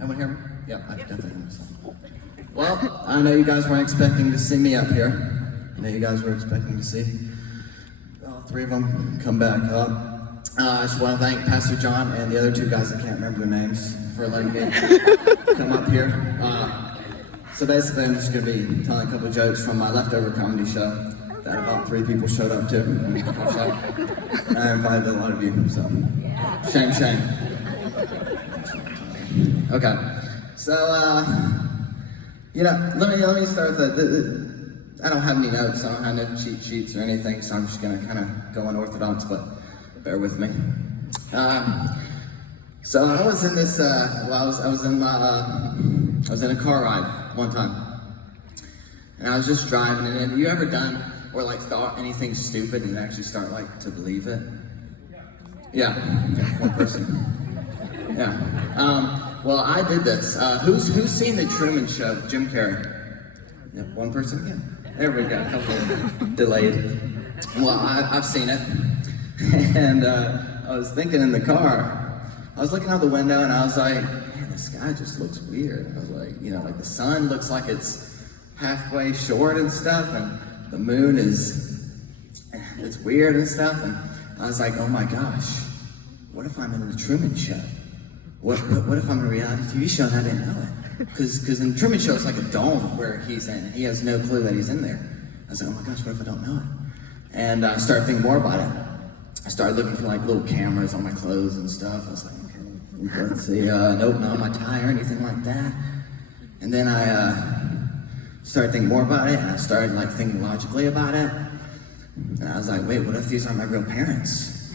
Everyone hear me? Yeah, I definitely hear myself. Well, I know you guys weren't expecting to see me up here. I know you guys were expecting to see all three of them come back up. I just want to thank Pastor John and the other two guys, I can't remember their names, for letting me come up here. So basically, I'm just going to be telling a couple of jokes from my leftover comedy show that about 3 people showed up to. And I invited a lot of you, so shame. Okay, so you know, let me start with I don't have any notes, I don't have no cheat sheets or anything, so I'm just gonna kind of go unorthodox, but bear with me. So I was in this, I was in a car ride one time, and I was just driving, and have you ever done or like thought anything stupid and actually start like to believe it? Yeah, one person. Yeah. Well, I did this. Who's seen the Truman Show with Jim Carrey? Yep, one person again. There we go. Couple delayed. Well, I've seen it, and I was thinking in the car. I was looking out the window, and I was like, "Man, the sky just looks weird." I was like, you know, like the sun looks like it's halfway short and stuff, and the moon it's weird and stuff. And I was like, "Oh my gosh, what if I'm in the Truman Show? What if I'm in a reality TV show and I didn't know it?" Because in the Truman Show, it's like a dome where he's in, and he has no clue that he's in there. I was like, "Oh my gosh, what if I don't know it?" And I started thinking more about it. I started looking for like little cameras on my clothes and stuff. I was like, okay, let's see, nope, not on my tie or anything like that. And then I started thinking more about it, and I started like thinking logically about it. And I was like, wait, what if these aren't my real parents?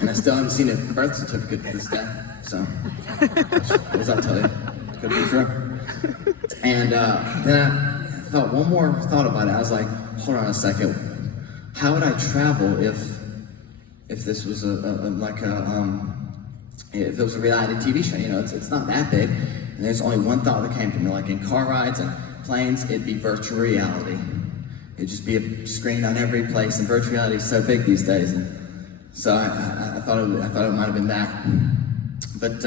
And I still haven't seen a birth certificate to this day. So, what does that tell you? It could be true. And then I thought one more thought about it. I was like, hold on a second. How would I travel if this was if it was a reality TV show? You know, it's not that big. And there's only one thought that came to me. Like in car rides and planes, it'd be virtual reality. It'd just be a screen on every place, and virtual reality is so big these days. And so I thought it might have been that. But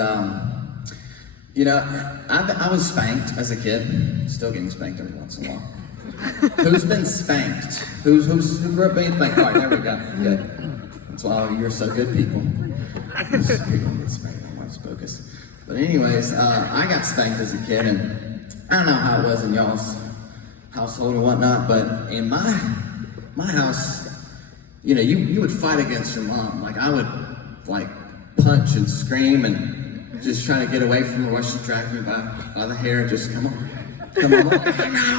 you know, I was spanked as a kid. Still getting spanked every once in a while. Who's been spanked? Who grew up being spanked? All right, there we go. Good. That's why you're so good, people. But anyways, I got spanked as a kid, and I don't know how it was in y'all's household and whatnot, but in my house, you know, you would fight against your mom. Like I would like punch and scream and just try to get away from her while she dragged me by the hair and just come on,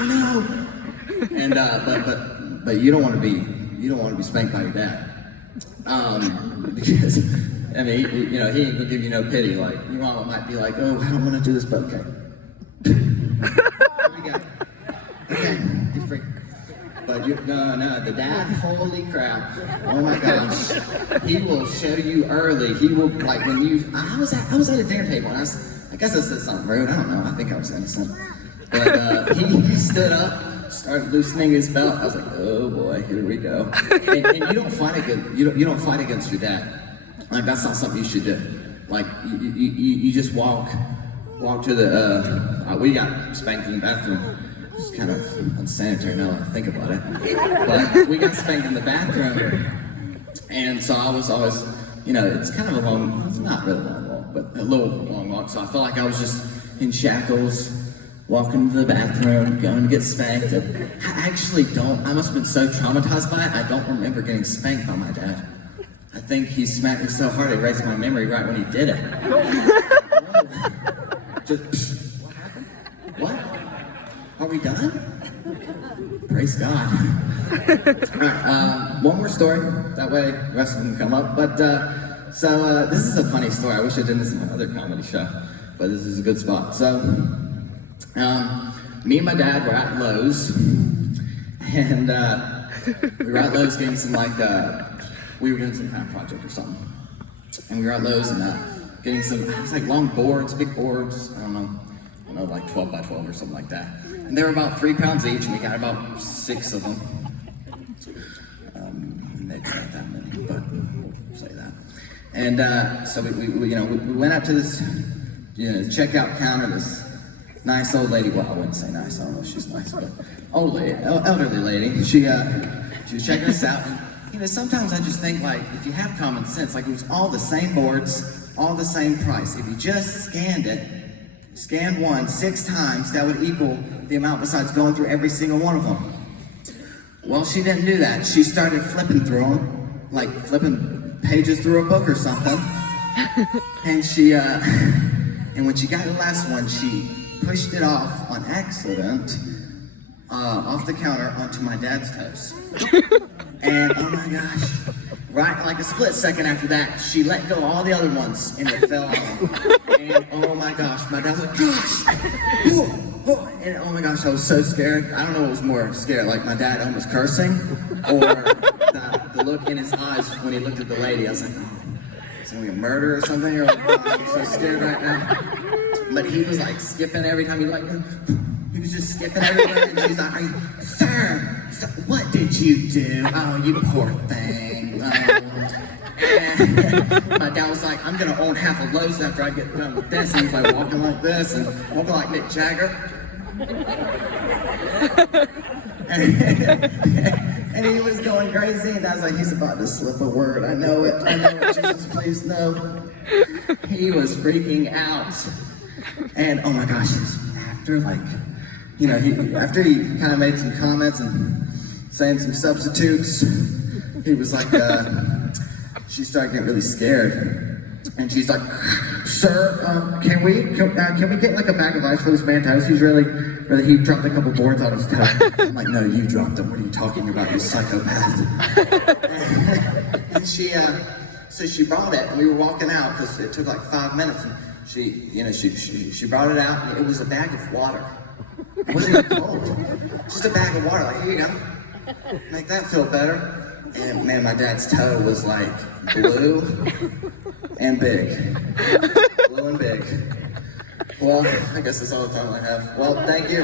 no. And but you don't want to be spanked by your dad, because I mean, you know, he ain't gonna give you no pity. Like your mama might be like, oh, I don't want to do this, but okay. Here we go. Okay, you're free. But no, the dad, holy crap! Oh my gosh, he will show you early. He will like when you. I was at a dinner table, and I guess I said something rude. I don't know. I think I was innocent. But he stood up, started loosening his belt. I was like, oh boy, here we go. And you don't fight against your dad. Like that's not something you should do. Like you just walk to the. We got spanked in the bathroom. It's kind of unsanitary now that I think about it. But we got spanked in the bathroom, and so I was always, you know, it's kind of it's not really a long walk, but a little long walk. So I felt like I was just in shackles, walking to the bathroom, going to get spanked. And I actually don't. I must have been so traumatized by it. I don't remember getting spanked by my dad. I think he smacked me so hard it erased my memory right when he did it. Just what happened? What? Are we done? Praise God. All right, one more story. That way the rest of them come up. But so this is a funny story. I wish I did this in my other comedy show, but this is a good spot. So me and my dad were at Lowe's, and we were at Lowe's getting some we were doing some kind of project or something, and we were at Lowe's and getting some long boards, big boards. I don't know, like 12 by 12 or something like that. And they were about 3 pounds each, and we got about 6 of them. Maybe not that many, but we'll say that. And so we went up to this checkout counter. This nice old lady. Well, I wouldn't say nice. I don't know if she's nice, but old lady, elderly lady. She was checking us out. And, sometimes I just think, like, if you have common sense, like, it was all the same boards, all the same price. If you just scanned one 6 times, that would equal the amount besides going through every single one of them. Well, she didn't do that. She started flipping through them, like flipping pages through a book or something. And and when she got the last one, she pushed it off on accident, off the counter onto my dad's toes. And oh my gosh, right like a split second after that, she let go of all the other ones and it fell on. And oh my gosh, my dad was like, gosh! And oh my gosh, I was so scared. I don't know what was more scared, like my dad almost cursing, or the look in his eyes when he looked at the lady. I was like, oh, is it gonna be a murder or something? Or I'm so scared right now. But he was like skipping every time he was just skipping everywhere. And she's like, sir, what did you do? Oh, you poor thing. And my dad was like, I'm gonna own half of Lowe's after I get done with this. And he's like walking like this and walking like Mick Jagger. And he was going crazy, and I was like, he's about to slip a word. I know it, Jesus, please no. He was freaking out. And oh my gosh, after after he kind of made some comments and saying some substitutes, he was like, she started getting really scared. And she's like, sir, can we get like a bag of ice for this man's house? He dropped a couple boards on his toe. I'm like, no, you dropped them. What are you talking about, you psychopath? And so she brought it, and we were walking out because it took like 5 minutes. And she brought it out, and it was a bag of water. It wasn't even cold. Just a bag of water. Like, here you go. Make that feel better. And man, my dad's toe was like blue and big. Blue and big. Well, I guess that's all the time I have. Well, thank you.